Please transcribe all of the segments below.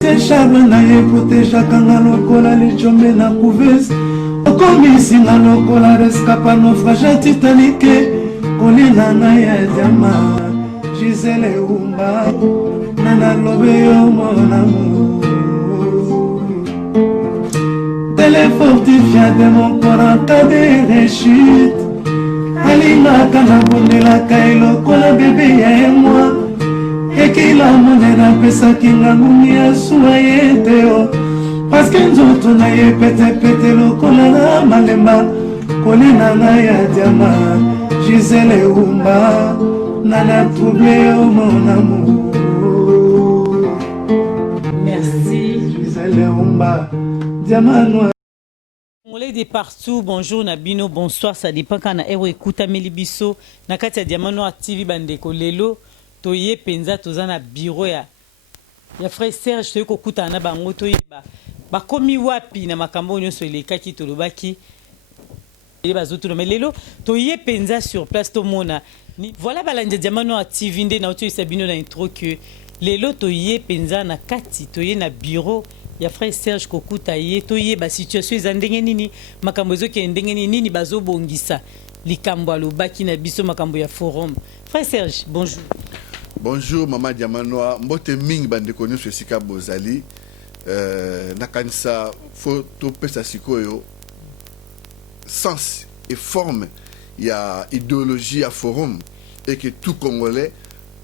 Charme na ye proteja kanga lokola lichombe na couveuse okomisinga lokola rescapa naufrage titanike kolina na ya diama Gisele Umba nana lobe yo mon amour téléfortifia de mon corps en cas de rechute alingaka na bondelaka elokola bebe ya moi ekila monena pesaki ngangumi ya suwa ye te o paske nzoto na ye petepete lokola na malemba kolina na ya diama Gisele Umba nana trouble yo mon amour. Merci Gisele Umba diama noir. Congolais de partout, bonjour Nabino, bonsoir, ça dépend quand on a écouté Melibiso, na kati ya Diamant Noir TV bandeko lelo, toye penza tozana bureau ya frère Serge toye kokuta na bango toye ba komi wapi na makambo nyonso elekaki tolobaki bazoto mais lelo toye penza sur place to mona voilà balanja Diamant Noir TV nde na otoyo sabino na intro que lelo toye penza na kati toye na bureau ya frère Serge kokuta ye toye ba situation ezandenge nini makambo ezoke ndenge nini bazobongisa likambo alobaki na biso makambo ya forum. Frère Serge, bonjour. Bonjour maman Diamant Noir, mbote mingi bande konyo sur sika bozali nakanisa photo pesa sikoyo sens et forme il y a idéologie à forum et que tout Congolais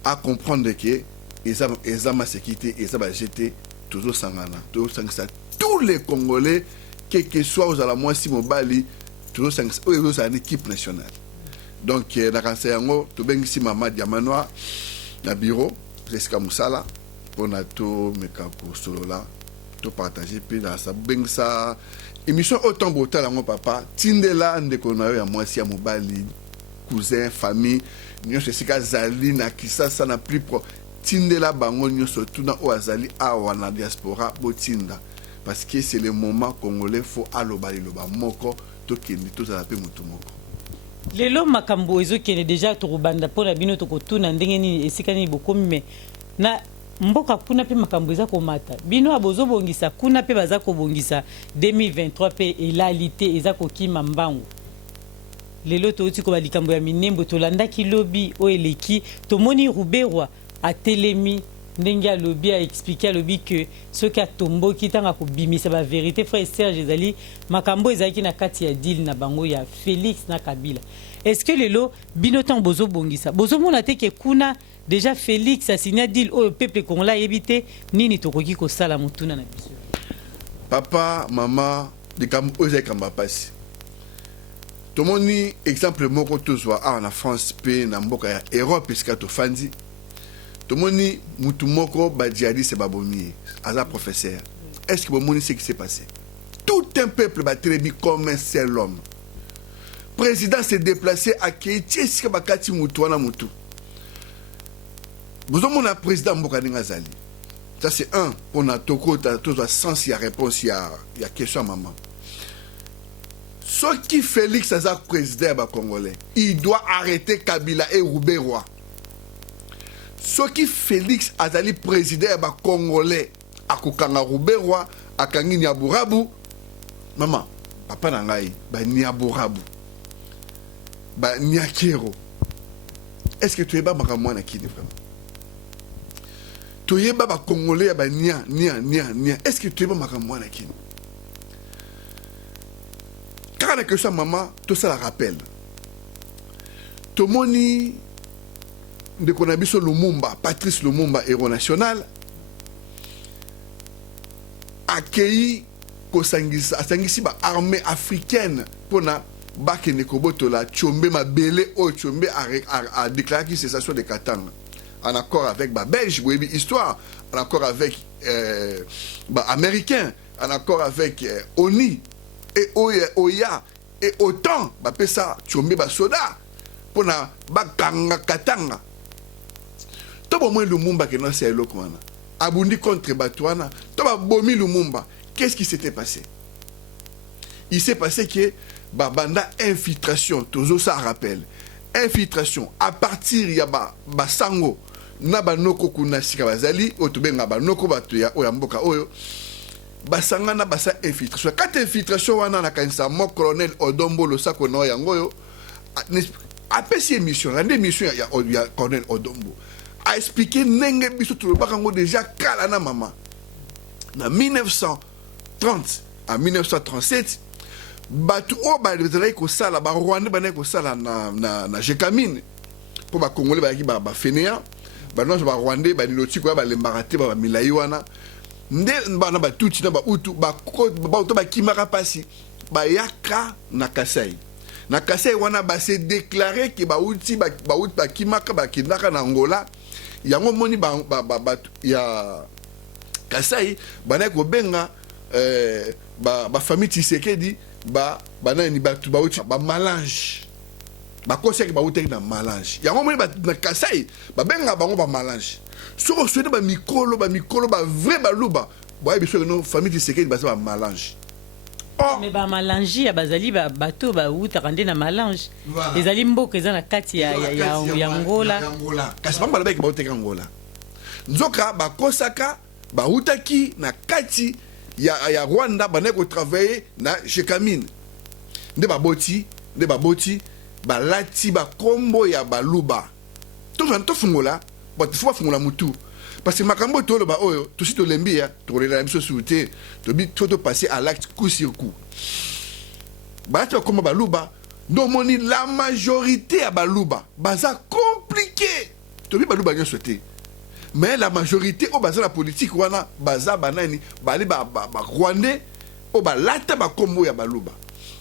a comprendre que les ma sécurité et ça va jeter toujours sangana toujours sangsa tous les Congolais quel que soit aux alamoi si mobali toujours sangsa eux une équipe nationale donc nakanisa yango to bengisi maman Diamant Noir na bureau Jessica Moussala pour tout mes kako solo là tout partager puis dans sa bengsa émission autant botal mon papa tindela ndeko na yo ya mwasi ya mobali cousin famille nyonso sika zali na kisasa na plus pro tindela bango nyonso tout na oazali awa na diaspora botinda parce que c'est le moment congolais faut aloba loba moko to kendi to za pe mutu moko lelo makambo ezokende deja tokobanda mpona bino tokotuna ndenge nini esika nini bokomi me na mboka kuna pe makambo eza komata bino abozobongisa kuna pe baza kobongisa 2023 pe elali te eza kokima mbangu lelo touti koba likambo ya minembo tolandaki lobi o eleki tomoni Ruberwa atelemi ndenge alobi a expliqué alobi que soki atomboki tanga kobimisa ba vérité frère Serge ezali makambo ezalaki na kati ya deal na bango ya Félix na Kabila. Est-ce que lelo binotan bozo bongisa bozo mona te ke kuna déjà Félix a signé deal au peuple congolais yebite nini tokoki ko sala mutuna na biso papa maman de kam oza kamba pasi tomoni exemple moko tozwa en France pe na mboka ya Europe esika to fandi tomoni mutu moko ba djihadiste babomi aza professeur. Est-ce que bomoni ce qui s'est passé tout un peuple ba trebi comme un seul homme président s'est déplacé à Keiti esika bakati mutu wana mutu bozomona président mboka ninga zali ça c'est un pour na toko tozwa sens ya réponse ya question maman ce qui Félix aza président ba congolais il doit arrêter Kabila et Ruberwa. Ce qui Félix azali président ya congolais akokanga Ruberwa akangi Niaburabu maman papa na ngai ba Niaburabu ba Niakero est-ce que tu es ba makamwa na kini vraiment tu es ba congolais ba nia est-ce que tu es ba makamwa na kini kana que ça maman tout ça la rappelle tomoni de Konabiso Lumumba, Patrice Lumumba, héros national, accueilli Kosangisi ba armée africaine pour na Bakene Kobotola, Tchombe Mabele, Tchombe a déclaré qu'il cessation de Katanga. En accord avec ba Belge, vous avez histoire, en accord avec Américain, en accord avec ONI, et Oya, et autant, ba Pesa, Tchombe ba Soda, pour na Bakanga Katanga. Toba moi Lumumba qui n'a pas eloko wana abundi contre Batouana toba bomi Lumumba qu'est-ce qui s'était passé il s'est passé que banda infiltration toujours ça rappelle infiltration à partir ya ba sango na banoko kuna sika bazali otobenga banoko bato ya oya mboka oyo basangana basa infiltration. Quand infiltration wana na kanisa mo colonel Odombo lo sako na yango oyo apesi émission la émission ya colonel Odombo a expliqué nenge biso to bakango déjà kala na mama na 1930 à 1937 batu o ba bezalaki kosala ba Rwanda banaki kosala na Jekamine po ba Congolais ba fainéant ba non ba Rwandais ba loti ko ba lembaraté ba milai wana nde bana ba tuti na ba utu ba to ba kimaka pasi ba yaka na Kasai wana ba se déclarer que ba uti ba kimaka ba kindaka na Angola yango moni ba ya Kasai bana ko benga ba famille Tshisekedi banani batu bauti ba malange bakoseki bauteki na malange yango moni na Kasai babenga bango ba malange soko swede ba mikolo ba vrai baluba boye biso no famille Tshisekedi ba malange. Oh mais ba malange ya bazali ba bato ba uta kande na malange ezali mboka eza na kati ya Angola kasi bango balabeki bauteki Angola nzoka bakosaka bautaki na kati ya Rwanda baneko travailler na Jekamine nde baboti balati ba kombo ya baluba to fungola faut fungola mutu parce que makambo tolo ba oyo to si to lembia to relela biso souté to passer à l'acte coup sur coup balati kombo baluba no moni la majorité ya baluba baza compliqué to bi baluba nyo souhaité. Mais la majorité au bazar la politique wana baza banani bali ba Rwandais au ba lata ba kombo ya baluba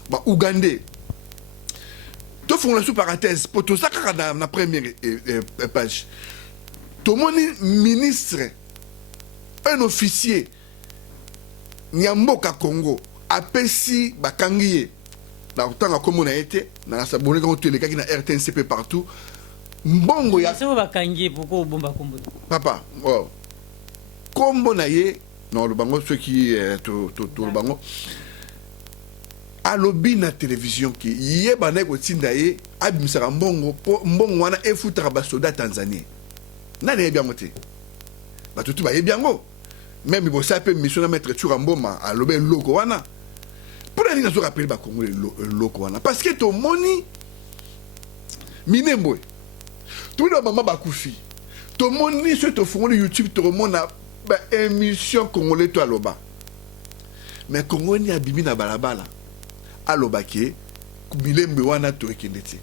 ba Ougandais to font la sous parenthèse pour tout ça na première page to moni ministre un officier Nyamboka Congo apesi bakangiye na utanga komo na été na sabone ko telekaki na RTNCP partout mbongo ya so bakangiye poko bomba kombo papa oh kombo na ye non le bango ceux qui to le bango alobi na télévision ki ye bana ko tinda ye abimisaka mbongo wana efutaka ba soldat Tanzanie nani bien moté ba tutu ba ye biango même bo sa pe mission na maître Turamboma alobi loko wana pour aller na zo rappeler ba Congo loko wana parce que to moni minembo tout le moment bakufi to moni sur to fond YouTube to mona ba émission congolais to aloba mais Congo ni abimi na balabala aloba ke milembe wana to ekendeti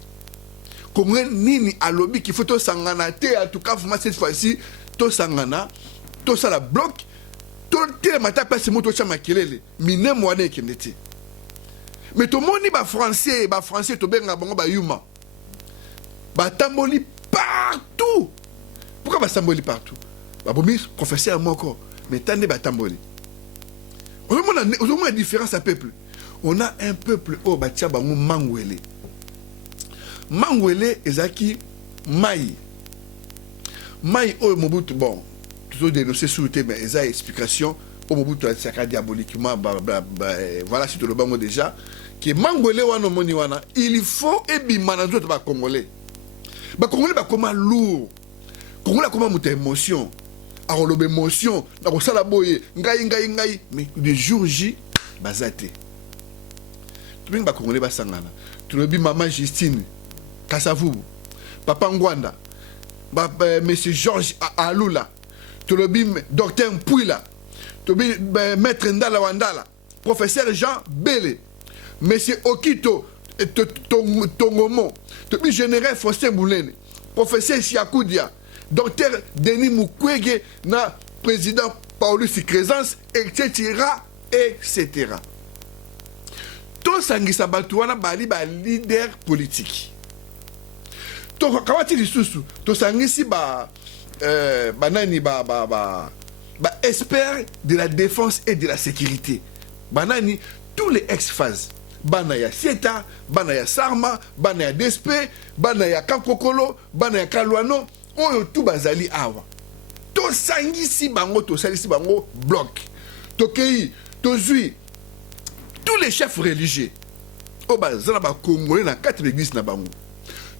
Congo nini alobi ki faut to sangana te en tout cas cette fois-ci to sangana to sala bloc to te mata passe moto chama kelele minembo wana ekendeti mais to moni ba français to benga bango ba yuma ba tamboli partout. Pourquoi Basamboli partout? Babomi confesseur moko, mais tande Batamboli. On a une différence à peuple. On a un peuple au Batia Bango Mangwele. Mangwele ezaki Mai. Mai au Mobutu bon. Toujours dénoncé sous le mais eza explication au Mobutu a diaboliquement voilà si tu le bango déjà que Mangwele wana moni wana il faut ebima na d'autres ba congolais. Ba Congolais ba comment lourd. Congolais comment monter émotion. Alors l'émotion, na ko sala boye, ngai mais de jour J bazate. Tu bien ba Congolais ba sangana. Tu le bi maman Justine Kasavubu. Papa Ngwanda. Ba monsieur Georges Alula. Tu le bi docteur Mpouila. Tu bi maître Ndala Wandala. Professeur Jean Bele. Monsieur Okito Tongomo, depuis général Faustin Boulene, professeur Siakoudia, docteur Denis Mukwege, na président Paulus Crézance, etc. Tous sangisa batouana bali ba leader politique. To kawati lisusu, to sangisi banani expert de la défense et de la sécurité. Banani tous les ex-phases. Bana ya Sieta, bana ya Sarma, bana ya Despe, bana ya Kankokolo, bana ya Kalwano, oyo tout bazali awa. To sangisi bango, to salisi bango bloc. To kei, to zui, tous les chefs religieux. O bazala ba Congolais na 4 églises na bango.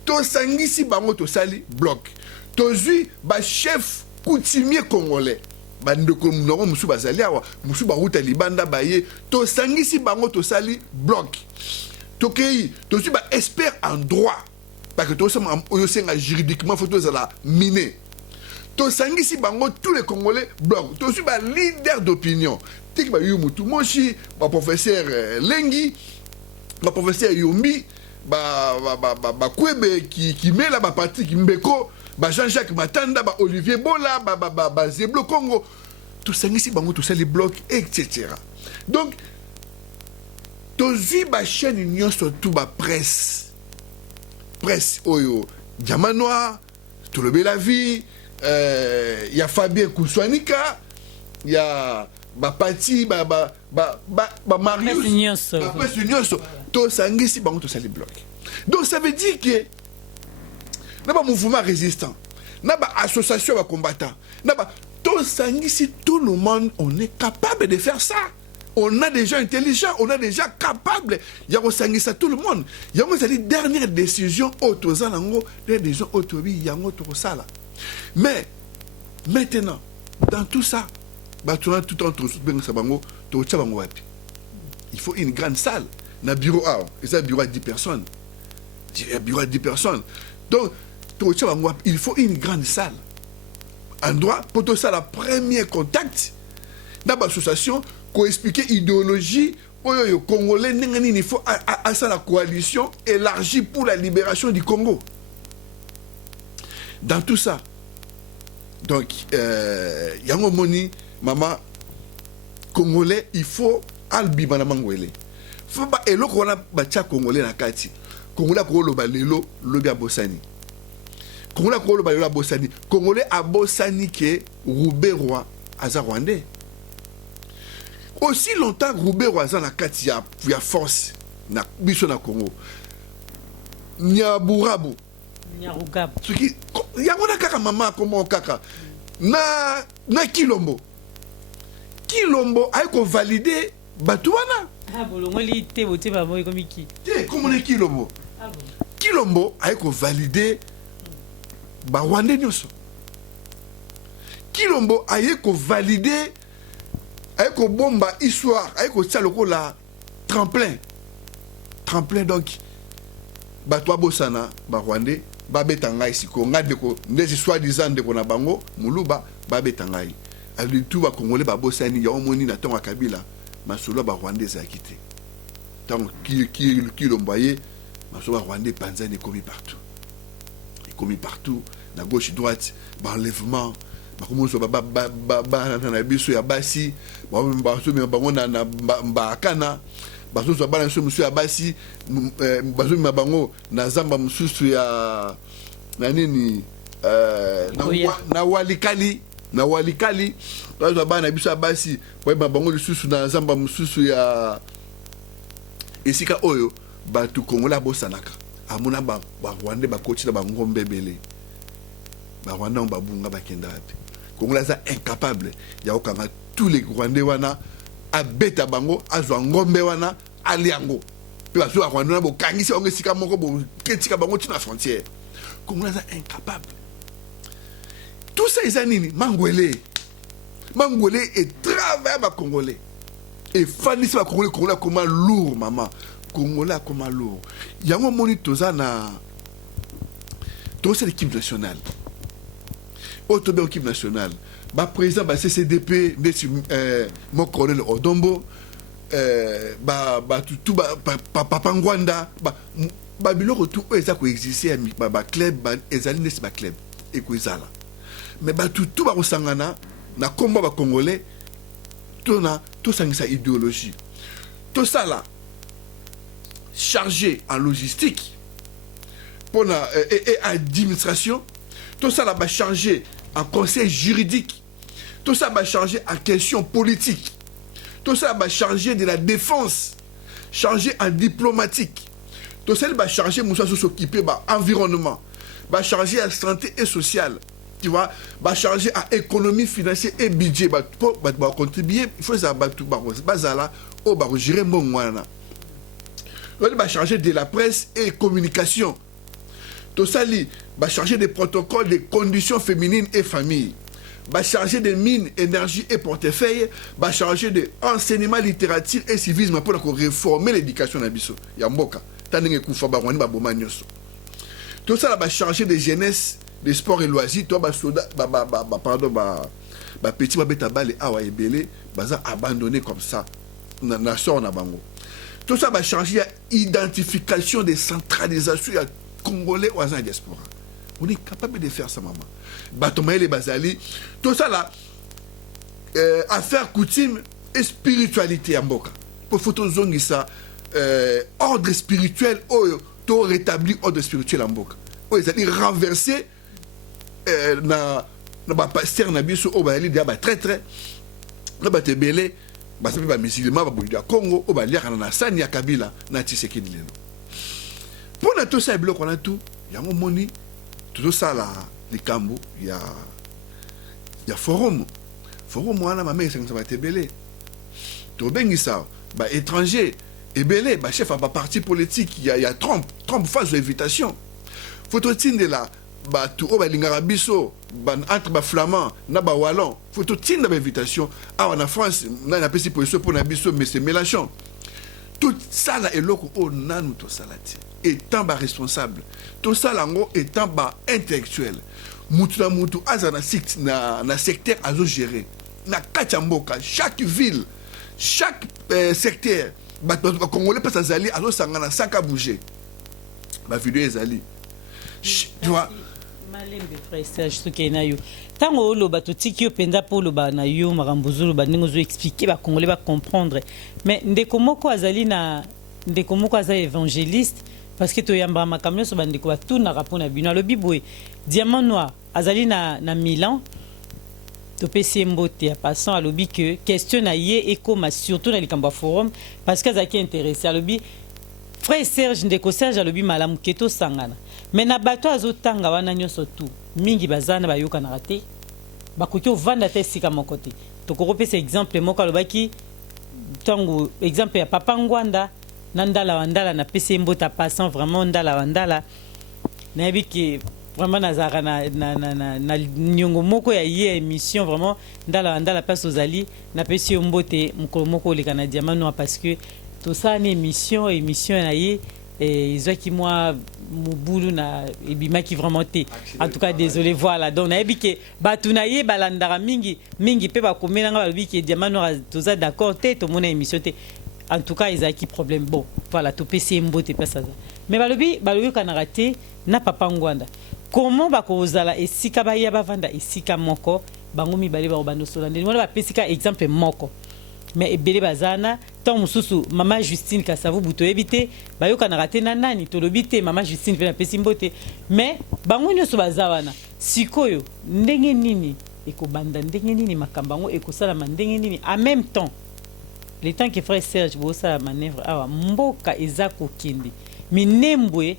To sangisi bango to sali bloc. tozui ba chef coutumier congolais bandeko mnongo musu bazali awa musu baruta libanda baye tosangisi bango tosali bloc tokei tozui ba expert en droit parce que tosama oyo senga juridiquement faut tozala miné tosangisi bango tous les congolais bloc tozui ba leader d'opinion tiki ba Mutu Moshi ba professeur Lengi ba professeur Yombi ba Kwebe qui met là ba parti qui Mbeko ba Jean-Jacques Matanda ba Olivier Bola ba Zeblo Congo tout ça ici bango tout ça les blocs etc. Donc tozi ba chaîne union surtout ba presse oyo Diamant Noir tout le la vie il y a Fabien Kouswanika il y a ba Pati ba Marius ba presse union tout ça ici bango tout ça les blocs. Donc ça veut dire que n'a pas mouvement résistant, n'a pas association de combattants, n'a pas tout le monde, on est capable de faire ça. On a des gens intelligents, on a des gens capables. Il y a ça tout le monde. Il y a des dernières décisions autosanango, des décisions autobi, il y a ça là. Mais maintenant, dans tout ça, tout entre il faut une grande salle. Dans le bureau A, c'est un bureau à 10 personnes. Un bureau à 10 personnes. Donc, il faut une grande salle. En droit, pour tout ça, le premier contact, dans l'association, pour expliquer l'idéologie, Congolais, il faut à ça la coalition élargie pour la libération du Congo. Dans tout ça, donc, il y a un moment, maman, Congolais, il faut albi banamangwele. Il faut pas, et l'autre, on a battu Congolais dans Kati. Congolais, le a bossani. Congolais a bossani que Roubaix Roi aza rwandais. Aussi longtemps Roubaix Roi aza na kati ya force na biso na Congo. Nyaburabu. Nyarugabu. Suki yangona kaka mama comment kaka na Kilombo. Kilombo a ko valider Batouana. Ah bolongoli te bote ba moy komiki. Comment ne Kilombo? Ah bon. Kilombo a ko valider ba Rwandais nyonso. Kilombo aye ko valider aye ko bomba histoire aye ko tsaloko la tremplin donc ba toi bosana ba Rwandais ba betanga ici ko ngade ko ndezi soi-disant de ko na bango muluba ba betanga yi ali tout ba congolais ba bosani ya omoni na tonga Kabila masolo ba Rwandais a quitté donc Kilombo aye masolo ba Rwandais panzani commis partout, na gauche et droite, enlèvement, commence na biso ya basi, na Mbakana, bazo ba na ya basi, bazo bango na zamba mususu ya na nini na walikali, bazo ba na biso ya basi, bango lisusu na zamba mususu ya esika oyo batu Kongola bosanaka. Amuna ba Rwandais ba coach na ba ngombe belé ba Rwandais ba bunga ba kenda ate Congolais ça incapable ya okanga tous les Rwandais wana abeta bango azwa ngombe wana aliango pe ba so Rwandais na bo kangisi onge sika moko bo ketika bango tina frontière Congolais ça incapable tout ça ils nini mangwele et travaille ba Congolais et fanisi ba Congolais comment lourd maman Congolais comme lourd. Il y a un moment tozana c'est l'équipe nationale. Autobé équipe nationale. Ba président ba CCDP mon colonel Odombo tout papa Ngwanda ba biloko tout eza ko exister ba club ba ezali nesi ba club et ko ezala. Mais ba tout ba kosangana na combat ba Congolais tout sangisa idéologie. Tout ça là chargé en logistique pour et administration, tout ça là va changer en conseil juridique, tout ça va changer en question politique, tout ça va changer de la défense, changer en diplomatique, tout ça va changer Moussa s'occuper de l'environnement, va changer en santé et sociale, tu vois, va changer en économie financière et budget, pour contribuer, il faut ça tout bazala au ba gérer mon moyen. On va changer de la presse et communication. Tout ça, va charger des protocoles des conditions féminines et familles, va charger des mines, énergie et portefeuille, va charger de enseignement, littérature et civisme pour réformer l'éducation na biso ya mboka tandenge kufa ba wani ba boma nyoso. Tout ça va charger de jeunesse, de sport et loisirs, toi ba soda ba petit ba beta bale awa ebele baza abandonné comme ça na sort na bango. Tout ça va changer l'identification des centralisations congolais ou à la diaspora. On est capable de faire ça, maman. Batomaye les Bazali. Tout ça là, affaires, coutumes et spiritualité à Mboka. Pour photo zone ça, ordre spirituel, tout rétabli ordre spirituel à Mboka. C'est-à-dire renverser na pasteur na biso au Bali dia ba très très na ba tebele ba sabi ba musulman ba bolia Congo au Bali na sani ya Kabila na Tshisekedi lelo. Pour na tout ça bloc on a tout, ya moni tout ça là les cambo ya forum wana ma mère ça va tebele. To bengi ça ba étranger ebele ba chef ba parti politique il y a Trump fasse l'invitation. Photo tinde là ba tout au balingara biso entre ba flamand na ba wallon photo tinde ba invitation en France na pesi position pour na biso mais c'est Mélenchon. Tout ça là est loko o nanu to salati étant ba responsable tout ça là ngo étant ba intellectuel mutu azana site na secteur azo gérer na kachamboka chaque ville chaque secteur ba congolais pas azali azo sangana saka bouger ba vidéo ezali tu vois malembe frère Serge sukena yo tango oloba totiki yo penda po loba na yo makambuzu loba ndingo zo expliquer ba congolais ba comprendre mais ndeko moko azali na ndeko moko aza évangéliste parce que to yamba makamyo so bandeko ba tuna rapona bino alobi boy diamant noir azali na Milan to pesi mbote ya passant alobi que question na ye ekoma surtout na likambo forum parce que azaki intéressé alobi frère Serge ndeko Serge alobi malamu keto sangana mais na bato azotanga wana nyonso tu mingi bazana bayoka na raté bakoki ovanda te sika moko te tokopesa exemple moko alobaki tango exemple ya papa Ngwanda na ndala wandala na pesi mbota passant vraiment ndala wandala na yebi ke vraiment nazara na nyongo moko ya ye émission vraiment ndala wandala passe aux ali na pesi mbote mukolo moko le kana diamant parce que tout ça une émission na ye et ils ont qui moi mobulu na ebima qui vraiment té en tout cas désolé voilà donc na yebi ke batuna ye balandara mingi pe ba komena nga ba ki diamant noir tout ça d'accord té to mona émission té en tout cas ils ont qui problème bon voilà to PC mbote pas ça mais balobi kana raté na papa Ngwanda comment ba kozala esika ba ya bavanda esika moko bango mibale ba obando solande mona ba pesika exemple moko mais ebele bazana tant mususu mama Justine Kasavu buto ebité bayoka na raté na nani to lobité mama Justine vena pesimbote mais bango nyoso bazawana sikoyo ndenge nini ekobanda ndenge nini makambango ekosala ndenge nini en même temps le temps que frère Serge bosa manœuvre awa mboka ezako kende minembwe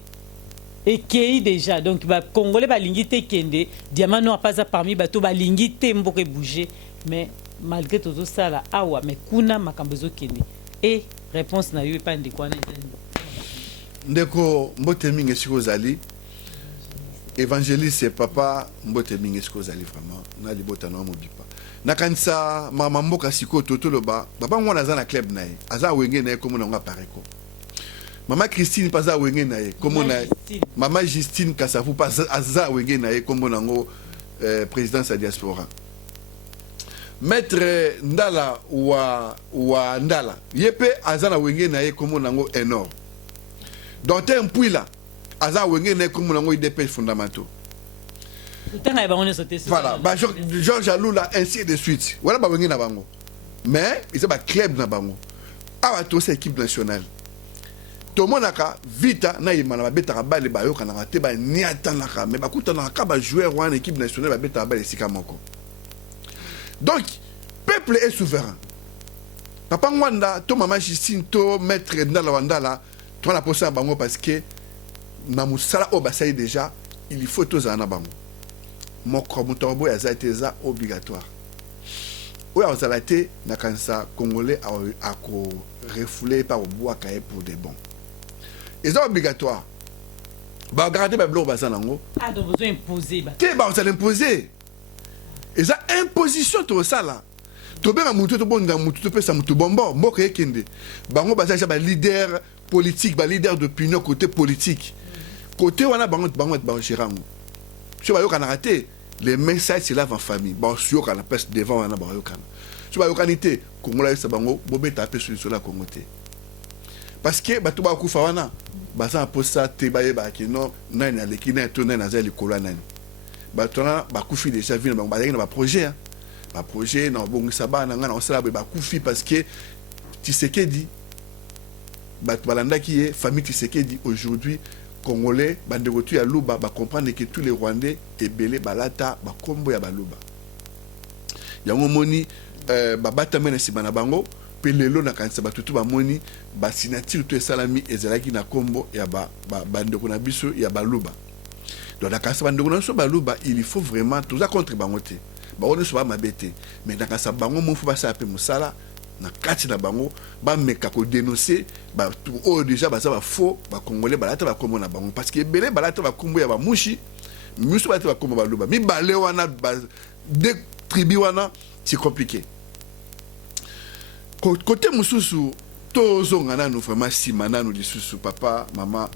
ekei déjà donc ba congolais balingi te kende diamant noir pas parmi bato balingi te mboka bouger mais malgré tout ça là awa mais kuna makambo kende et réponse na yo pas ndeko na ndeko mbote mingi sikozali évangéliste papa mbote mingi sikozali vraiment na libota na mobipa na kanisa mama mboka siko totoloba baba ngwana za na club na ye aza wenge na ye comme na pareko mama Christine paza wenge na ye comme na mama Justine Kasavu paza aza wenge na ye comme na ngo présidence ya diaspora maître ndala wa ndala yepe azana wenge na ye comme na ngo énorme docteur Mpuila aza wenge na ye comme na ngo IDP fondamentaux. Voilà, bah Georges Aloula ainsi de suite. Voilà ba wenge na bango. Mais ils ont ba club na bango. Awa to c'est équipe nationale. To monaka vita na yimana ba beta ba le ba yo kana te ba niata na ka mais ba kuta na ka ba joueur wa équipe nationale ba beta ba le sika moko. Donc peuple est souverain. Papa Ngwanda to mama Justine to maître ndala wandala to na posa bango parce que na musala o basai déjà il faut tous en bango. Moko mutombo ya zateza obligatoire. Oya ozalate na kansa congolais a ko refouler par bois caé pour des bons. Ils sont obligatoires. ba garder ba blo baza nango ah donc besoin imposer ba te ba ça l'imposer et ça imposition to ça là to benga mutu to bonga mutu to pesa mutu bombo mboka ekende bango baza ba leader politique ba leader d'opinion côté politique côté wana bango ba chirango so ba yo kana raté les messages c'est là en famille ba sur kana pèse devant wana ba yo kana so ba yo kanité kongola sa bango bobeta pe sur la kongoté parce que bato ba kufa wana baza posa te baye ba ki non nani aleki na to nani azali kola nani bato na ba kufi déjà vient ba na ba projet ba projet na bongisa bana ngana osala ba kufi parce que Tshisekedi bato balanda qui est famille Tshisekedi aujourd'hui congolais bandeko tu ya luba ba comprendre que tous les rwandais ebele balata ba kombo ya baluba yango moni babata mena sima na bango pe lelo na kanisa batutu bamoni ba signature to esalami ezalaki na kombo ya bandeko na biso ya baluba donc na kanisa bandeko na so baluba il faut vraiment tout ça contre bango te baone so ba mabete mais na kanisa bango mo fu ba sa pe musala na kati na bango ba meka ko dénoncer ba o déjà ba ça ba faux ba congolais balata ba kombo na bango parce que belé balata ba kombo ya ba mushi musu balata ba kombo baluba mi balé wana ba de tribu wana c'est compliqué. Côté mususu tozonga nanu vraiment simana nous lisusu papa maman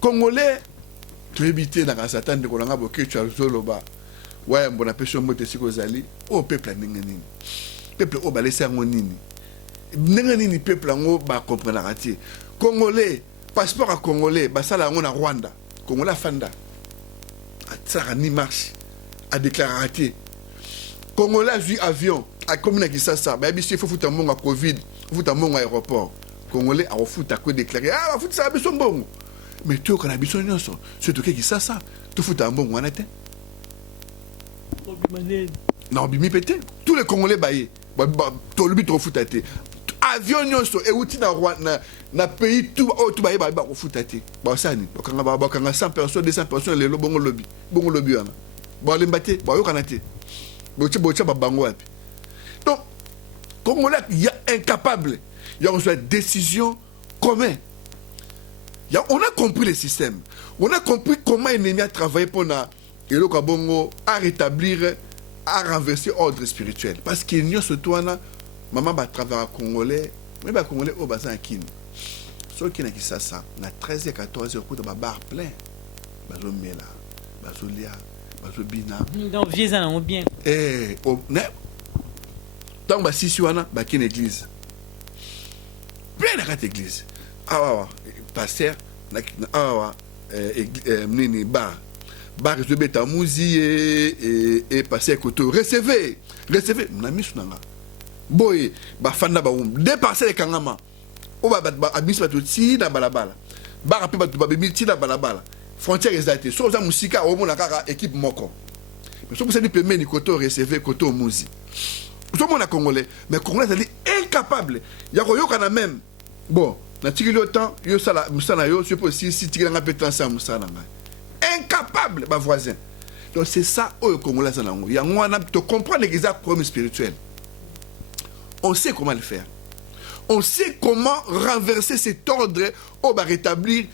congolais to éviter na kasatan de kolanga boke tu azoloba ouais mbona peso mote siko zali o peuple nini peuple o balesa ngo nini nini peuple ngo ba comprendre raté congolais passeport à congolais ba sala ngo na Rwanda congolais fanda a ni marche a déclaré raté congolais vu avion a commune qui ça ba biso faut foutre monga covid foutre monga aéroport congolais a foutre ko déclarer ah foutre ça biso mbongo mais tu kana biso nyonso surtout qui ça tu foutre mbongo wana te non bimi pété tous les congolais baillé to lubi to foutre te avion nyonso e uti na Rwanda na pays tout tout baillé ba ko foutre te ba sani ba kanga 100 personnes 200 personnes le bongo lobby wana ba lembate ba yo kana te bocha bango wapi. Donc congolais il y a incapable il y a une décision commune. On a compris le système, on a compris comment l'ennemi a travaillé pour à rétablir, à renverser l'ordre spirituel parce qu'il y a ce toit maman va travailler à congolais mais ba congolais au bassin kin ceux qui n'a qui ça na 13 et 14 heures de bar plein bazo mela bazo lia bazo bina donc vieux ça non bien tant ba sisi wana ba kin église plein la carte église ah pasteur na nini bar de beta muzi et passer côté recevez na misu nanga boy ba fanda ba dépasser les kangama o ba abisi bato ti na balabala ba rapé bato ba bimi ti na balabala frontière exaltée so za musika o mona kaka équipe moko mais so vous permet ni côté recevez côté muzi so mona congolais mais congolais ali incapable ya ko yoka na même bon na tiki le temps yo sala musana yo je peux si tiki nga pétan ça musana incapable ba voisin donc c'est ça au congolais ça nango ya ngwana to comprendre exact problème spirituel. On sait comment le faire. On sait comment renverser cet ordre au bas rétablir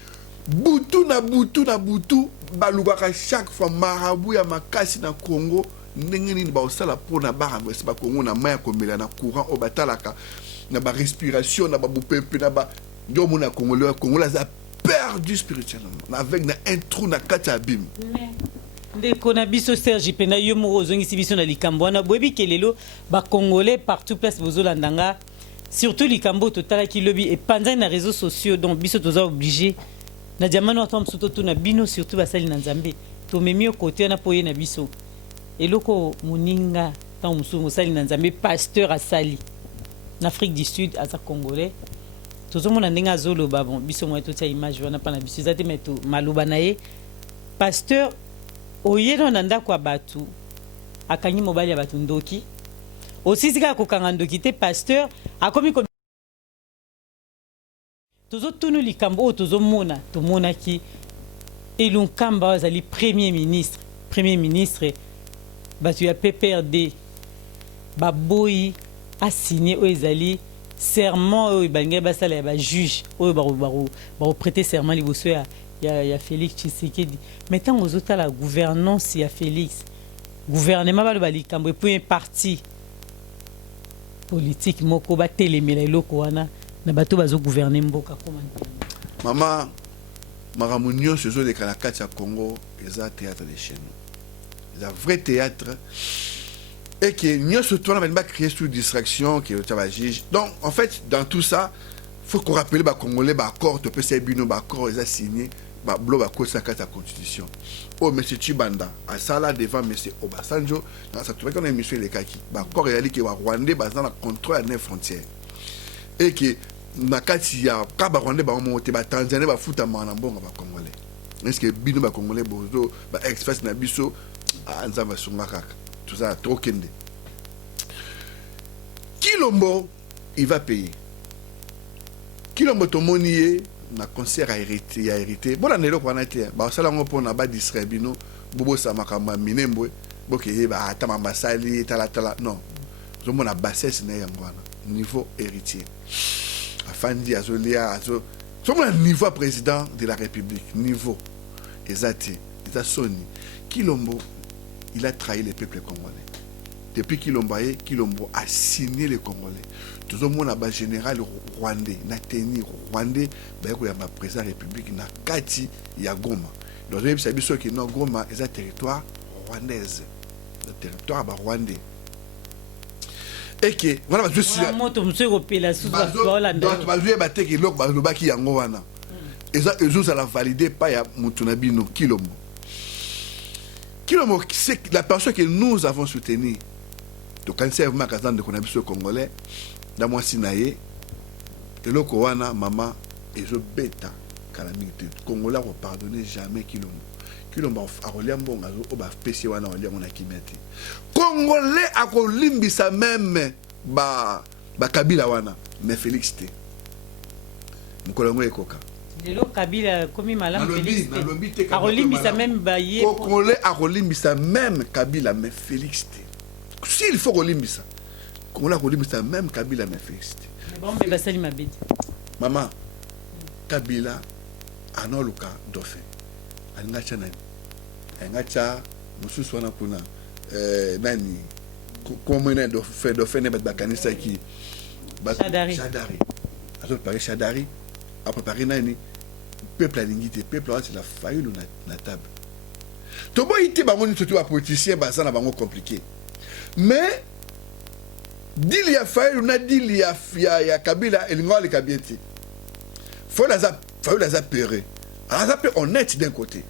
Boutou na Boutou balubaka chaque fois marabout ya makasi na Congo ndengeni ba osala pona ba renverser ba Congo na maya komela na courant au batalaka na ba respiration na ba bupepe na ba ndio mona Congolais a perdu spirituellement avec na un trou na kati abim. Ndeko na biso Serge pena yo mo ozongisi biso na likambo wana boyebi kelelo ba congolais partout place bozolandanga surtout likambo totala ki lobi et pendant na réseaux sociaux donc biso toza obligé na diamano atom surtout to na bino surtout basali na Nzambe to memi côté na poye na biso eloko muninga tant musu musali na Nzambe pasteur asali na Afrique du Sud aza congolais tozomona ndinga zolo ba bon biso mo to tia image wana pa na biso zate meto maluba na ye pasteur oyeno na ndako ya batu akangi mobali ya batu ndoki osisika kokanga ndoki te pasteur akomi ko tozotunu likambo oyo tozomona tomonaki elunkamba azali premier ministre batu ya PPRD baboyi asigné oyo ezali serment oyo balingai basala ya bajuge oyo bakoprêter serment liboso ya Félix Tshisekedi. Mais tant aux autres la gouvernance ya Félix gouvernement baloba likambo et un parti politique moko ba telemela eloko wana na bato bazo gouverner mboka comment. Maman Maramunio ce jour de Kalakati à Congo est un théâtre de chez nous. C'est un vrai théâtre. Et que nous surtout on va créer sous distraction qui est donc en fait dans tout ça faut qu'on rappelle les Congolais accord de PC Bino accord ils ont signé blo ba cause la constitution. Oh monsieur Chibanda à ça là devant monsieur Obasanjo dans ça tout qu'on a monsieur les kaki accord il a dit que Rwandais dans la contrôle des frontières et que nakati ya kaba Rwandais ba monter ba Tanzanie ba futa mana mbonga ba Congolais. Est-ce que Bino ba Congolais bozo ba express na biso anza sunga kaka. Tout ça, trop kende. Kilombo, il va payer. Kilombo, ton monier, na concert a hérité. Bon, on est là pour en être. Bah, ça, on peut pas distraire, bino. Bobo, ça m'a kamba minembo. Boke, bah, tama masali, tala. Non. Je m'en a bassesse, n'a yangwana. Niveau héritier. Afandi, azolia, azo. Sommes un niveau président de la République. Niveau. Exact. Ils a sonné. Kilombo, il a trahi le peuple congolais. Depuis Kilombo a signé les Congolais. Tout le monde a un général rwandais, n'a tenu rwandais, il y a un président de la République, n'a Kati, il y a Goma. Donc, vous savez que non, Goma est un territoire rwandais. Le territoire rwandais. Et que, voilà, je suis là. Et la validé par Moutounabino, Kilombo. Kilombo, c'est la personne que nous avons soutenue. Donc, quand c'est vraiment de Konabisou Congolais, dans moi, Sinaye, et le Kowana, maman, et je bêta, calamité. Congolais ne pardonner jamais Kilombo. Kilombo a relié un bon gazo, au bas, péché, wana, on a kimeti. Congolais a kolimbisa même, Kabila wana, mais Félix T. Mkolongo ekoka. Lelo Kabila komi malam Félix T. Arolimbisa même baye. Congolais arolimbisa même Kabila mais Félix T. S'il faut rolimbisa. Congolais arolimbisa même Kabila mais Félix T. Bon mais basali mabedi. Maman Kabila anoluka dofe. Angacha nani? Angacha mususu wana kuna nani comment on dofe ne bakanisa ki Chadari. Alors parler Chadari a préparé nani peuple alingi peuple c'est la faillite na table. To bo ité ba moni surtout politicien ba ça na bango compliqué. Mais dil ya faillite na dil ya Kabila elingo le kabieti. Faut la peurer. Alors ça peut honnête d'un côté.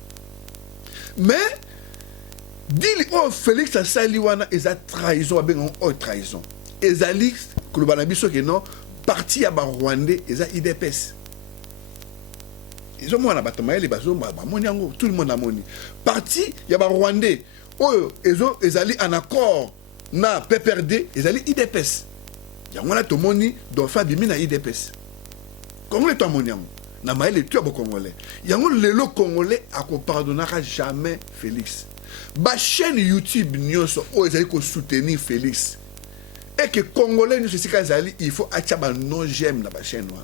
Mais dil o Félix Saliwana et sa trahison avec une trahison. Ezali que le banabiso que non parti à Rwandais et ça IDPS. Ils ont moins abattement les bateaux tout le monde a moni. Parti il y a Rwandais. Oh ils allaient en accord na PPRD ils allaient IDPS. Il y a moins tout moni donc Fabi na IDPS. Comment est-ce moni na maël tu as Congolais. Il y a le Congolais à ko pardonnera jamais Félix. Ba chaîne YouTube nyonso oh ils allaient ko soutenir Félix. Et que Congolais nous c'est kazali il faut acha ba non j'aime na ba chaîne wana.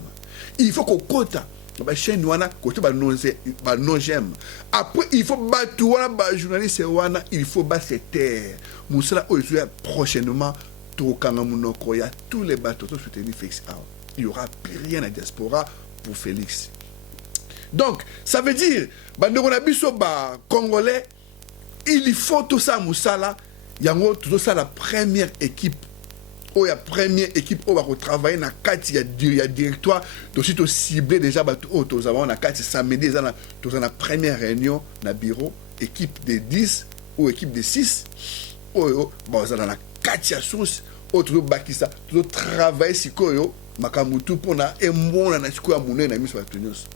Il faut qu'on quota ba chaîne wana côté ba non j'aime. Après il faut battre wana ba journaliste wana il faut ba se taire. Moussala ozoya prochainement to kanga munoko ya tous les bateaux soutenir Félix. Il y aura plus rien à diaspora pour Félix. Donc ça veut dire bandeko na biso ba Congolais il faut tout ça Moussala yango tout ça la première équipe. Oh, il y a première équipe où on va travailler dans 4 il y a directoire donc si tu ciblé déjà oh tu avons na 4 samedi dans la première réunion na bureau équipe de 10 ou équipe de 6 oh bon ça dans la 4 source autre bakisa tu travailler sikoyo makamutu pour na emona na sikoyo amune na miso batunios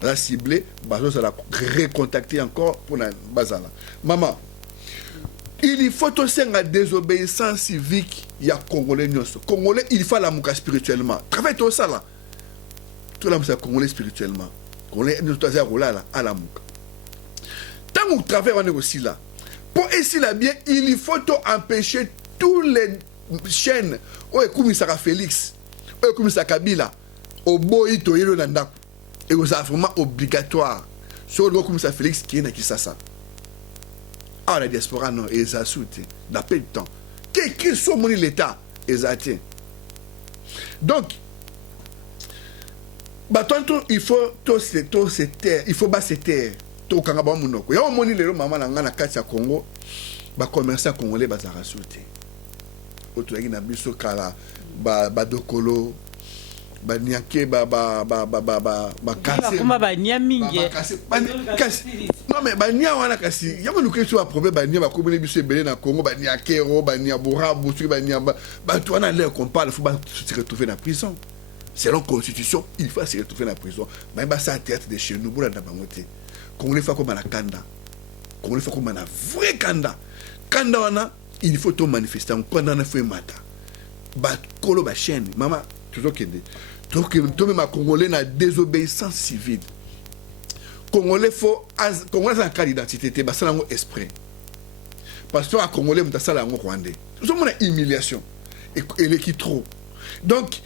la ciblé bazo ça la recontacter encore pour na bazala maman. Il faut aussi une désobéissance civique. Il y a Congolais. Congolais, il faut la mouka spirituellement. Travaille tout ça là. Tout la mouka Congolais spirituellement. Congolais, nous sommes à la mouka. Tant qu'on travaille, on est aussi là. Pour essayer la bien, il faut empêcher tous les chaînes. Oh, comme ça Félix. Oh, comme ça Kabila. Au boy, to yelo nanda. Et c'est vraiment obligatoire. sur le comme ça Félix qui est na Kisasa. Ah la diaspora non et ça soute d'appel temps. Quel soit mon l'état exact. Donc batonto il faut tout se taire, il faut pas se taire. To kanga ba munoko. Ya moni lelo mama na ngana kati ya Congo ba commerçant congolais bazara soute. Oto yaki na biso kala ba dokolo ba niake ba kase kuma ba nia mingi kasi non mais ba nia wana kasi ya monu keso a problème ba nia ba komene biso ebele na Congo ba niake ro ba nia borabu su ba nia ba to wana le qu'on parle faut pas se retrouver na prison selon constitution il faut se retrouver na prison mais ba ça tête de chez nous bola na bangote Congolais fa comme na kanda Congolais fa comme na vrai kanda wana il faut tout manifester quand on a fait mata ba kolo ba chaîne mama toujours kende donc tout même Congolais na désobéissance civile Congolais faut Congolais en cas d'identité te ba sala ngo esprit parce que à Congolais mta sala ngo rwandais nous sommes en humiliation et les qui trop donc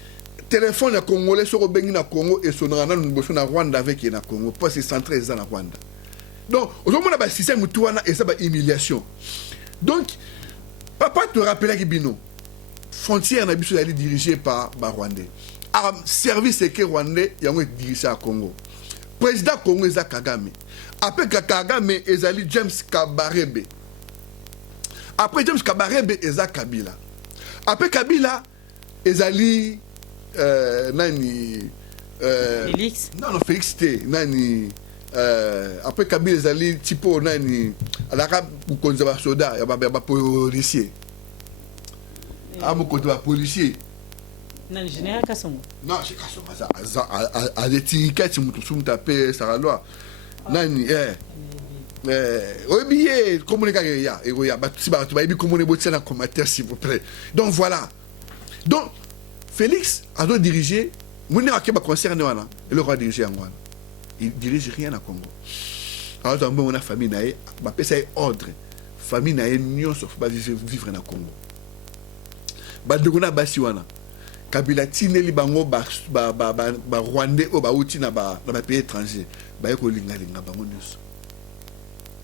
téléphone à Congolais sur bengi na Congo et sonera na nous na Rwanda avec na Congo parce que centré dans la Rwanda donc aujourd'hui on a ba système touana et ça ba humiliation donc papa te rappelait que bino frontière na biso ali dirigée par Rwandais service que Rwandais yango dirigé à Congo président Congo eza Kagame après Kagame ezali James Kabarebe après James Kabarebe eza Kabila après Kabila ezali nani Félix non Félix T nani après Kabila ezali tipo nani alaka konza ba soda ya ba policier mo konza ba policier na général Kasongo non c'est Kasongo ça a des tickets mutu sumta pe saralwa nani obiye communiquer ya et ya ba si ba tu ba bi communiquer botia na commentaire s'il vous plaît donc voilà donc Félix a dû diriger moni akeba concerné wana et le roi diriger ngwana il dirige rien à Congo alors on a famille nae ba pesa ordre famille nae nyonso faut pas vivre na Congo ba dogona basi wana Kabila tineli bango ba Rwandais o ba uti na ba pays étranger ba ko linga bango nyonso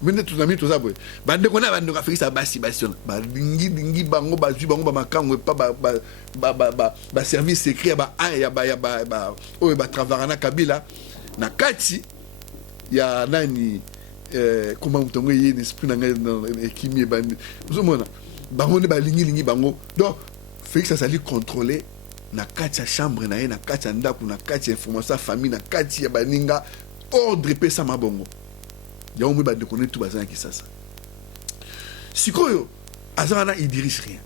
mene tunami to zabwe ba dogona ba ndonga Félix basi on ba lingi bango ba zwi bango ba makango pa ba service secret ba ya ba o ba travailler na Kabila na kati ya nani comment mutongo ye esprit na ngai ekimi ba uzomona bango ne ba lingi bango donc Félix a sali contrôler na kati ya chambre na ye na kati ya ndako na kati ya information famille na kati ya baninga ordre pesa mabongo ya omwe ba de connaître tout bazana ki sasa sikoyo azana il dirige rien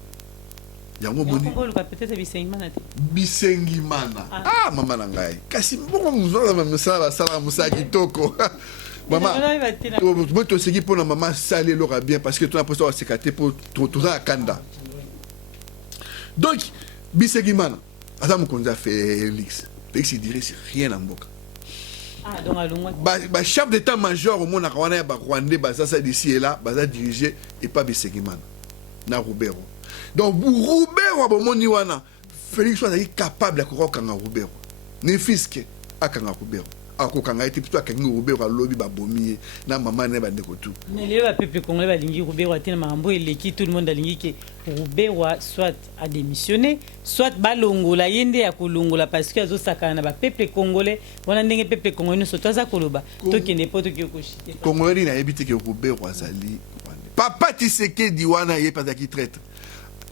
yango boni peut-être bisengimana mama na ngai kasi mbongo muzala msala sala musaki toko mama moi to seki pour maman sale l'aura bien parce que tu as posé à sécater pour tout ça kanda donc bisengimana azam konza Félix il dirige rien en boka donc chef d'état-major au monde wana ba Rwandais bazasa d'ici et là baza diriger et pas bisengimana na Rubero. Donc, Roubero, bomoni wana, Félix soit capable de kanga Roubero. Ne fiske à kanga Roubero. Ako kanga été plutôt kanga Roubero à lobby ba bomi na maman ne ba ndeko tout. Mais le peuple congolais ba lingi Roubero a tellement mambo et l'équipe tout le monde a lingi que Roubero soit a démissionné, soit ba longola yende ya kolongola parce que azo sakana ba peuple congolais, wana ndenge peuple congolais no soto za koloba. To kende poto ki okoshite. Congolais na ebité que Roubero azali. Papa Tshisekedi wana ye pas qui traite.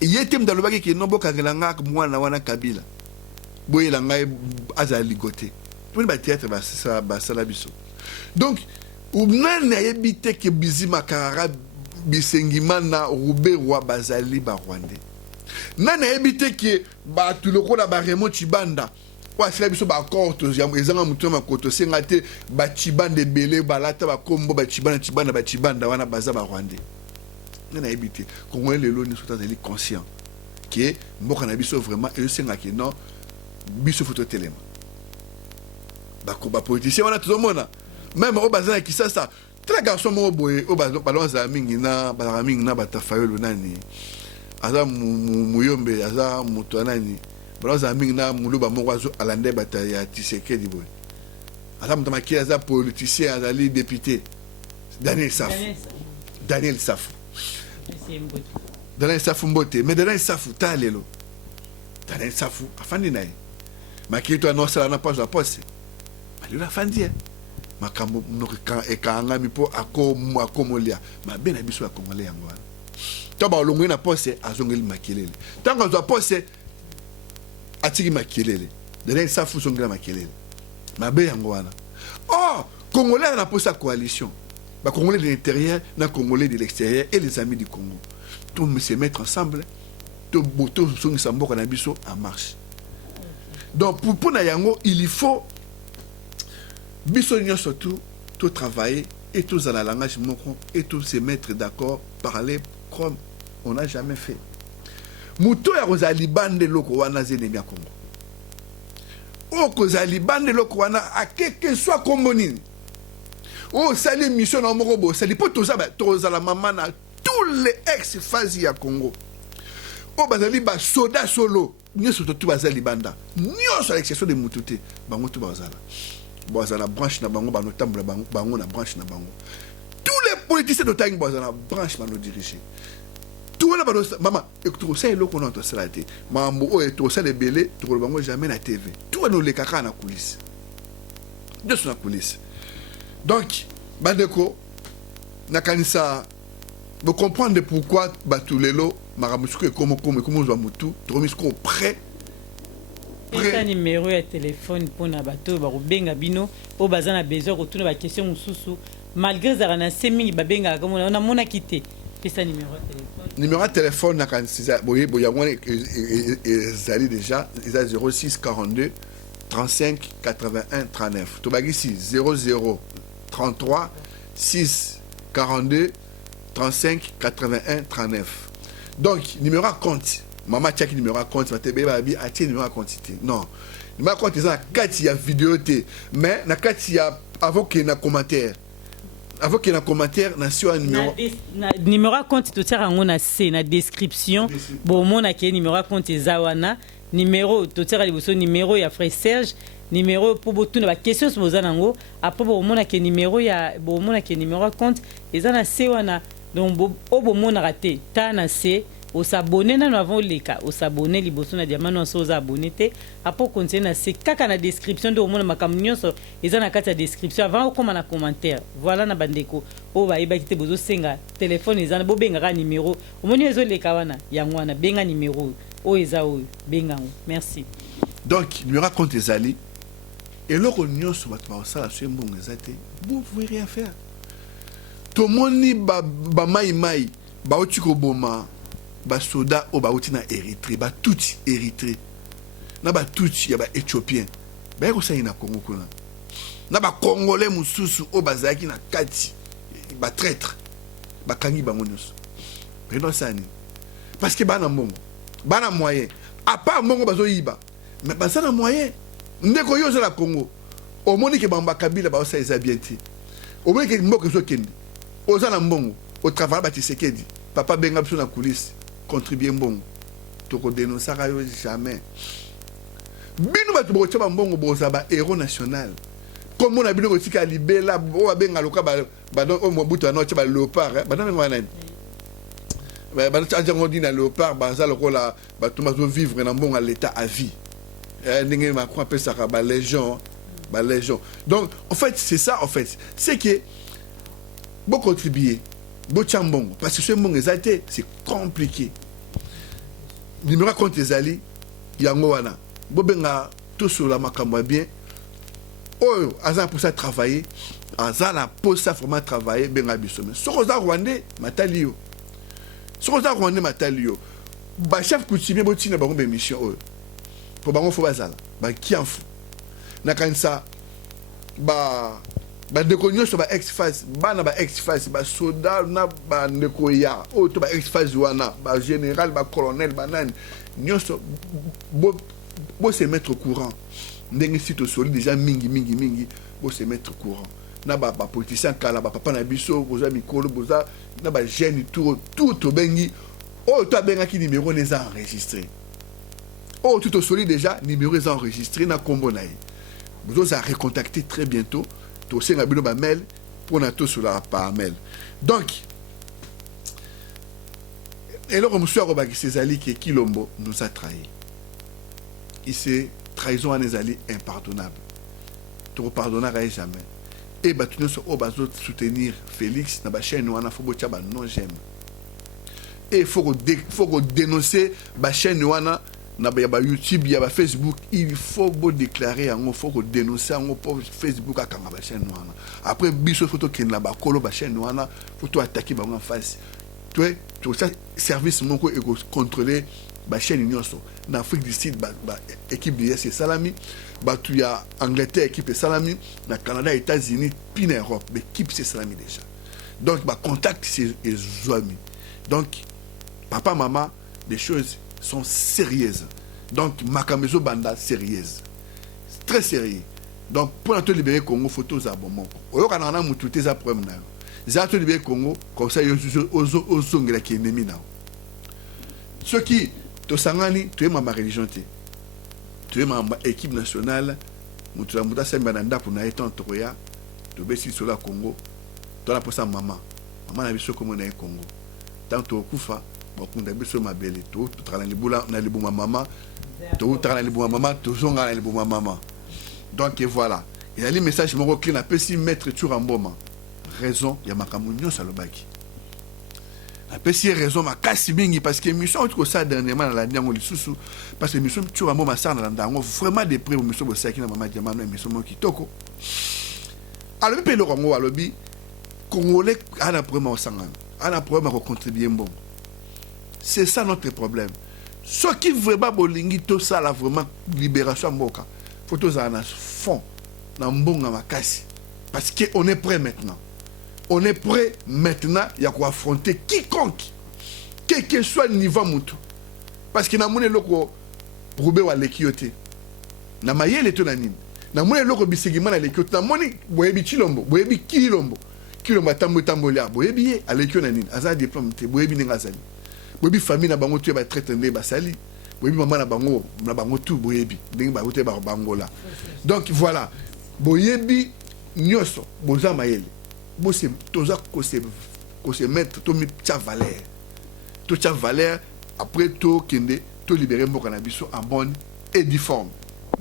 Yetem dalobaki ki nombo kangelanga mwana wana Kabila boyela ngai azali gote pour ba théâtre ba sala biso donc unane ayebite ke bizima karara bisengimana Roubero bazali ba Rwandais nane ayebite ke ba tulokola ba Raymond Chibanda wa sala biso ba korto ezanga mutu makoto senga te ba Chibanda belé balata ba kombo ba Chibanda wana baza ba Rwandais on a habité comment les lois ne sont pas conscients que mboka na biso vraiment et c'est que non biso photo télé ba politicien on a tout le monde même au bazin qui ça très garçon mo boy au balonza mingi na batafayolo nani aza muyombe aza mutu nani balonza mingi na muluba mo wazo alande bata ya Tshisekedi boy aza moto makili aza politicien azali député Daniel Safou. Daniel Safou. Daniel Safou mbote mais Daniel Safou ta lelo Daniel Safou afandi na ye makili to anosala na page la poste malilo afandi ye makambo ekangami mpo akomolia mabe na biso ya congolais yango wana to balongwe na poste azongeli makelele ntango azwa poste atiki makelele Daniel Safou zongela makelele mabe yango wana congolais na poste ya coalition ba congolais de l'intérieur na congolais de l'extérieur et les amis du Congo tout se mettre ensemble tout songisa mboka na biso en marche donc pour na yango il faut biso nyonso tout travailler et tous dans la langage moko et tous se mettre d'accord parler comme on n'a jamais fait muto ya kozali bande loko wana zenemi ya Congo kozali bande loko wana a quelque soit comme nini sali mission na moko bo sali po toza la mama na tous les ex-phases ya Congo bazali ba soda solo nyonso to bazali banda nyonso à l'exception de mututé bango to bazala branche na bango banotambola bango na branche na bango tous les politiciens de tangi bazala branche bano diriger tout le monde maman to ça eloko na to sala te mambo o to sala belé to ko bango jamais na TV tout no le kaka na coulisse de sur la coulisse donc bandeko na kanisa vous comprenez pourquoi batulelo maramusuko et comme zo mutu tromisko prêt un numéro de téléphone pour na bato ba rubenga bino o bazana besoin retourner ba question mususu malgré za na semi babenga comme on a mona quitté pesa numéro de téléphone na kanisa boye boyangwana ezali déjà ils a 06 42 35 81 39 to bagisi 00 33 6 42 35 81 39 donc numéro à compte maman tchaki numéro à compte va te babi atie numéro à compte non numéro à compte ça kati ya vidéo te mais na kati ya avant que na commentaire na sur un numéro na numéro à compte to tira ngona c'est na description bon mona ke numéro à compte zawana numéro to tira liboso numéro ya frère Serge numéro pour botu na question sur bozanango après bon mona ke numéro ya bon mona ke numéro à compte ezana c'est wana donc au mona raté ta na c'est au s'abonner na avant leka au s'abonner liboso na diamant no so abonner te après continuer na c'est kaka na description de mona makamnyo so ezana kata description avant comme na commentaire voilà na bandeko o ba iba kite bozo senga téléphone ezana bo benga ka numéro au moni ezo leka wana yangwana benga numéro o eza o benga merci donc numéro à compte ezali et loko nyonso bato ba sala so mbongo ezate vous pouvez rien faire to moni ba mai ba otiko boma ba soda o ba otina Érythrée ba tout Érythrée na ba tout ya ba éthiopien ba ko sai na Congo kuna na ba congolais mususu o bazaki na kati ba traître ba kangi bango nyonso mais sani parce que bana mbongo bana moyen à part mbongo bazo yiba mais basana moyen ndeko yo za la Congo o moni ke bamba kabila ba osa ezabienti o moni ke mboko zo kendi o za na mbongo au travail ba tisekedi papa benga biso na coulisse contribuer mbongo to ko dénoncer yo jamais bino ba tubo tshaba mbongo boza ba héros national comme on a bino ko tika libela o benga loka ba don o mobutu na tshaba léopard ba na ngwana ba tshanja ngodi na léopard ba za lokola ba tuma zo vivre na mbongo à l'état à vie ndenge Macron appelle ça ba légion donc en fait c'est ça en fait c'est que bon contribuer bon chambon parce que ce monde exalté c'est compliqué numéro compte ezali yango wana bobenga tout sur la makambo bien oh azan pour ça travailler azan la pour ça vraiment travailler benga biso mais sokoza rwandais matalio ba chef coutumier botina bango be mission oh pour bango fo bazala ba kianfu na kanisa ba ndeko nyonso ba ex-phase bana ba ex-phase ba soda na ba ndeko ya o to ba ex-phase wana ba général ba colonel ba nani nyonso bo se mettre au courant ndenge sito soli déjà mingi bo se mettre au courant na ba politicien kala ba papa na biso boza mikolo boza na ba jeune tout bengi o to benga ki numéro les enregistré o tout soli déjà numéro les enregistré na kombo na Vous allez recontacter très bientôt. Tout ça, vous avez mail pour nous sur la par mail. Donc, et là, monsieur Arobaki Césali qui est Kilombo nous a trahi. Il s'est trahison à nos alliés impardonnable. Tu ne pardonneras jamais. Et bah, tu nous soutenir Félix, na ba chaîne wana faut botia ba non j'aime. Et faut dénoncer ba chaîne wana na ba YouTube, ya ba Facebook, il faut déclarer en faut dénoncer en pour Facebook aka ba chaîne wana. Après biso photo ken la ba kolo ba chaîne wana, faut attaquer ba en face. Tu ça service mon ko contrôler ba chaîne nyonso. Na Afrique du Sud ba équipe de SC Salami. Tu y a Angleterre, équipe Salami, na Canada, États-Unis, puis en Europe, l'équipe c'est Salami déjà. Donc, contact ses amis. Donc, papa, maman, les choses sont sérieuses. Donc, Makamezo Banda, sérieuse. Très sérieux. Donc, pour te libérer Congo, photos à bon moment. Au lieu d'en avoir tout les problèmes, ils ont te libérer Congo, comme ça, ils ont qui est ennemi. Ceux qui, te sangani, tu es ma religion. Tu es ma équipe nationale, tu as mouta sembananda pour naïta en Troya, tu es sur la Congo, tu as pour ça maman. Maman a vu ce comme on est Congo. Tant tu as kufa, tu as vu ce ma belle, tu as les boula, tu as les bouma maman, tu as les bouma maman, tu as les bouma maman. Donc voilà. Il y a les messages mon reclin a pu s'y mettre sur un moment. Raison, il y a ma camounion salobaki. Après, si raison, ma casse bingi parce que mission autre que ça dernièrement dans la dernière sous parce que mission tu as ma sœur dans la vraiment des prix mission bossa qui na maman diamant mission mon kitoko. Alors puis le Congo à lobby congolais a un problème au sangan, a un problème à contribuer bon. C'est ça notre problème. Ce qui vraiment bolingi tout ça là vraiment libération mboka. Faut tout ça na fond na mbonga makasi parce que on est prêt maintenant. On est prêt maintenant, il y a quoi affronter quiconque, quel que soit le niveau moutou. Parce que na mone loko roube wa lekiote. Na mayele to na nini. Na mone loko bisegima na lekiote. Na mone boyebi chilombo, boyebi kilombo. Kilombo tambo lia, boyebi ye alekio na nini. Aza diplôme te, boyebi nenga zali. Boyebi famille na bango tu ba traité ndé ba sali. Boyebi maman na bango tout boyebi. Ndenge ba wote ba bangola. Donc voilà. Boyebi nyoso, boza mayele. Bon, c'est tout ça qu'on se mettre, tout mis valeur. Tout ça valeur, après tout, tout libérer mon cannabis en bonne et due forme.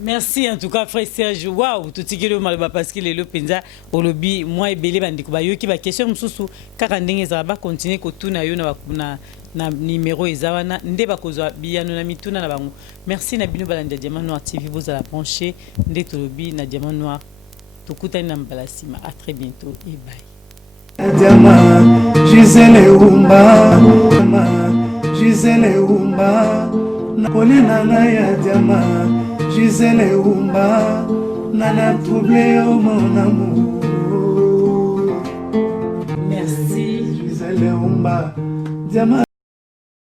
Merci en tout cas, frère Serge. Waouh, tout ce qui est mal parce qu'il est le penza au lobby, moi et Belé Bandikuba. Yo qui va question, Moussou, Karandeng et Zaba continuer que tout na numéro Ezawana, Ndeba Kozoa, Biano Namituna Nabango. Merci Nabino Balanda Diamant Noir TV, vous allez brancher, Ndeto lobby, na Diamant Noir. À très bientôt et bye. Diama, Gisele Umba, Gisele Umba, Napolina Naya Diama, Gisele Umba, Nana troublé au mon amour. Merci. Gisele Umba, Diama.